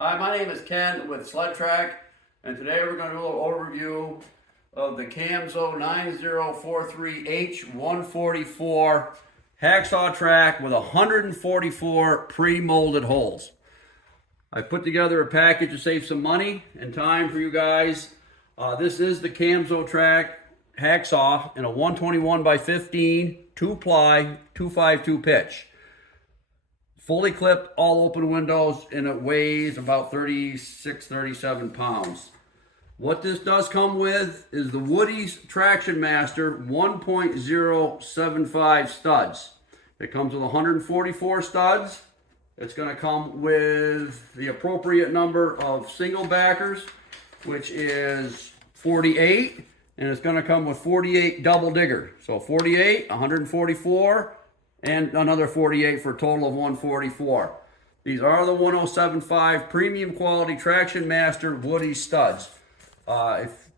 Hi, my name is Ken with Sled Track, and today we're going to do a little overview of the Camso 9043H144 Hacksaw track with 144 pre-molded holes. I put together a package to save some money and time for you guys. This is the Camso track Hacksaw in a 121 by 15 2-ply 252 pitch. Fully clipped, all open windows, and it weighs about 37 pounds. What this does come with is the Woody's Traction Master 1.075 studs. It comes with 144 studs. It's going to come with the appropriate number of single backers, which is 48, and it's going to come with 48 double digger. So 48, 144, and another 48 for a total of 144. These are the 1075 premium quality Traction Master Woody studs.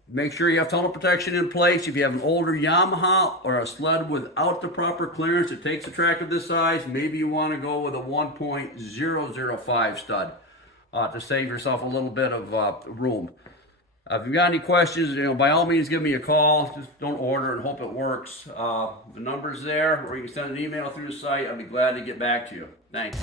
Make sure you have tunnel protection in place. If you have an older Yamaha or a sled without the proper clearance, it takes a track of this size, maybe you want to go with a 1.005 stud to save yourself a little bit of room. If you've got any questions, by all means give me a call. Just don't order and hope it works. The number's there, or you can send an email through the site. I'd be glad to get back to you. Thank you.